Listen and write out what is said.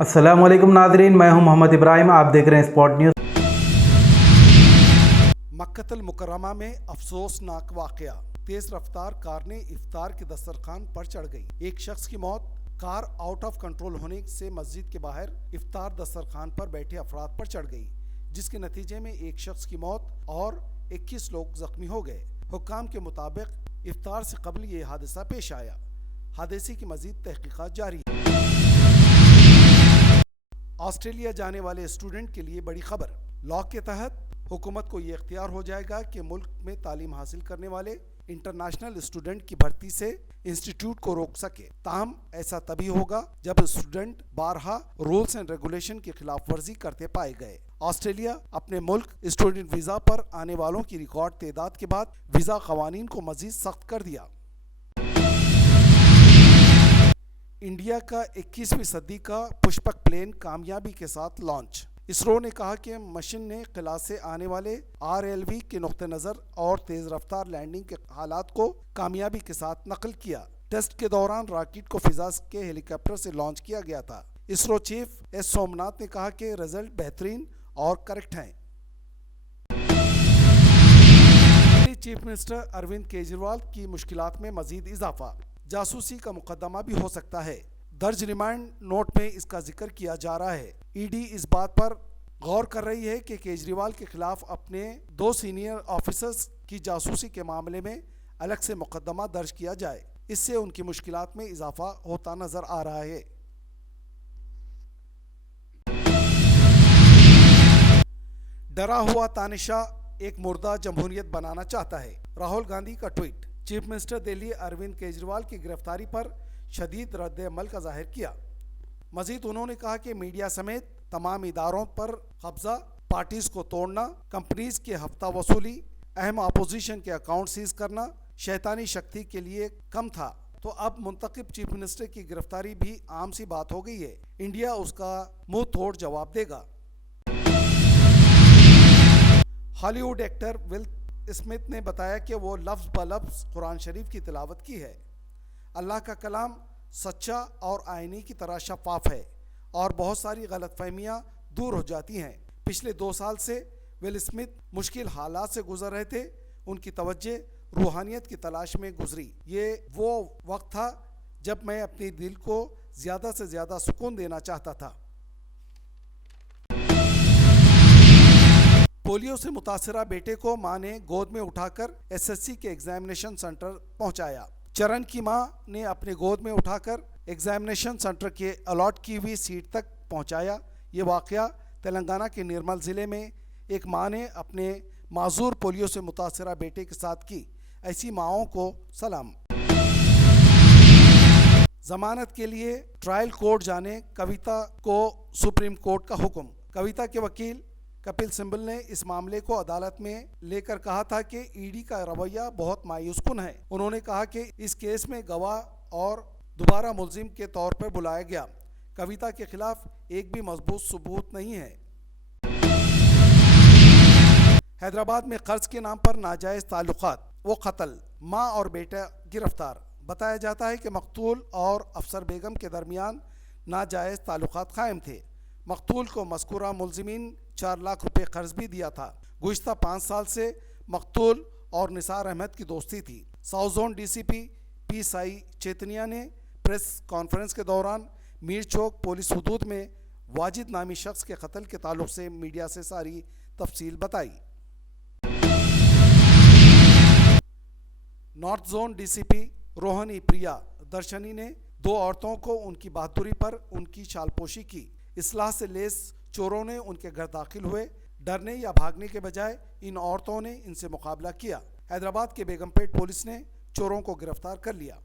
अस्सलाम वालेकुम नाज़रीन, मैं हूं मोहम्मद इब्राहिम। आप देख रहे हैं स्पॉट न्यूज़। मक्कतुल मुकर्रमा में अफसोसनाक वाक़या। तेज रफ्तार कार ने इफ्तार के दस्तरखान पर चढ़ गई। एक शख्स की मौत। कार आउट ऑफ कंट्रोल होने से मस्जिद के बाहर इफ्तार दस्तरखान पर बैठे अफराद पर चढ़ गई, जिसके नतीजे में एक शख्स की मौत और 21 लोग जख्मी हो गए। हुक्काम के मुताबिक इफ्तार से कबल ये हादसा पेश आया। हादसे की मजीद तहकीकात जारी है। ऑस्ट्रेलिया जाने वाले स्टूडेंट के लिए बड़ी खबर। लॉ के तहत हुकूमत को ये इख्तियार हो जाएगा कि मुल्क में तालीम हासिल करने वाले इंटरनेशनल स्टूडेंट की भर्ती से इंस्टीट्यूट को रोक सके। ताहम ऐसा तभी होगा जब स्टूडेंट बारहा रूल्स एंड रेगुलेशन की खिलाफ वर्जी करते पाए गए। ऑस्ट्रेलिया अपने मुल्क स्टूडेंट वीज़ा पर आने वालों की रिकॉर्ड तादाद के बाद वीज़ा कवानीन को मजीद सख्त कर दिया। इंडिया का 21वीं सदी का पुष्पक प्लेन कामयाबी के साथ लॉन्च। इसरो ने कहा कि मशीन ने खला से आने वाले RLV के नुक्ते नज़र और तेज़ रफ्तार लैंडिंग के हालात को कामयाबी के साथ नकल किया। टेस्ट के दौरान रॉकेट को फिजा के हेलीकॉप्टर से लॉन्च किया गया था। इसरो चीफ एस सोमनाथ ने कहा कि रिजल्ट बेहतरीन और करेक्ट हैं। चीफ मिनिस्टर अरविंद केजरीवाल की मुश्किलात में मजीद इजाफा। जासूसी का मुकदमा भी हो सकता है। दर्ज रिमांड नोट में इसका जिक्र किया जा रहा है। ईडी इस बात पर गौर कर रही है कि केजरीवाल के खिलाफ अपने 2 सीनियर ऑफिसर्स की जासूसी के मामले में अलग से मुकदमा दर्ज किया जाए। इससे उनकी मुश्किलात में इजाफा होता नजर आ रहा है। डरा हुआ तानिशाह एक मुर्दा जमहूरियत बनाना चाहता है। राहुल गांधी का tweet. Chief minister Delhi Arvind Kejriwal की गिरफ्तारी पर शदीद रद्द अमल का जाहिर किया। मजीद उन्होंने कहा कि मीडिया समेत तमाम इदारों पर कब्जा, पार्टीज को तोड़ना, कंपनीज के हफ्ता वसूली, अहम अपोजिशन के अकाउंट सीज करना शैतानी शक्ति के लिए कम था, तो अब मुंतखब चीफ मिनिस्टर की गिरफ्तारी भी आम सी बात हो गई है। इंडिया उसका मुंह तोड़ जवाब देगा। हॉलीवुड एक्टर विल स्मिथ ने बताया कि वो लफ्ज़ ब लफ्ज़ कुरान शरीफ की तिलावत की है। अल्लाह का कलाम सच्चा और आईने की तरह शफाफ है और बहुत सारी गलतफहमियां दूर हो जाती हैं। पिछले 2 साल से विल स्मिथ मुश्किल हालात से गुजर रहे थे। उनकी तवज्जो रूहानियत की तलाश में गुजरी। ये वो वक्त था जब मैं अपने दिल को ज़्यादा से ज़्यादा सुकून देना चाहता था। पोलियो से मुतासरा बेटे को मां ने गोद में उठाकर SSC के एग्जामिनेशन सेंटर पहुंचाया। चरण की मां ने अपने गोद में उठाकर एग्जामिनेशन सेंटर के अलॉट की हुई सीट तक पहुंचाया। ये वाक़या तेलंगाना के निर्मल ज़िले में एक मां ने अपने माजूर पोलियो से मुतासरा बेटे के साथ की। ऐसी माओं को सलाम। जमानत के लिए ट्रायल कोर्ट जाने कविता को सुप्रीम कोर्ट का हुक्म। कविता के वकील कपिल सिब्बल ने इस मामले को अदालत में लेकर कहा था कि ईडी का रवैया बहुत मायूसकुन है। उन्होंने कहा कि इस केस में गवाह और दोबारा मुल्जिम के तौर पर बुलाया गया। कविता के खिलाफ एक भी मजबूत सबूत नहीं है। हैदराबाद में कर्ज के नाम पर नाजायज ताल्लुकात वो कत्ल। माँ और बेटा गिरफ्तार। बताया जाता है कि मकतूल और अफसर बेगम के दरमियान नाजायज ताल्लुकात कायम थे। मकतूल को मज़कूरा मुल्जिमीन 4 लाख रुपए कर्ज भी दिया था। गुज़िश्ता 5 साल से मकतूल और निसार अहमद की दोस्ती थी। South zone DCP P Sai Chaitanya ने प्रेस कॉन्फ्रेंस के दौरान मीर चौक पुलिस हदूद में वाजिद नामी शख्स के कत्ल के ताल्लुक से मीडिया से सारी तफसील बताई। नॉर्थ जोन DCP रोहनी प्रिया दर्शनी ने 2 औरतों को उनकी बहादुरी पर उनकी चालपोशी की। इस्लाह से लेस चोरों ने उनके घर दाखिल हुए। डरने या भागने के बजाय इन औरतों ने इनसे मुकाबला किया। हैदराबाद के बेगमपेट पुलिस ने चोरों को गिरफ्तार कर लिया।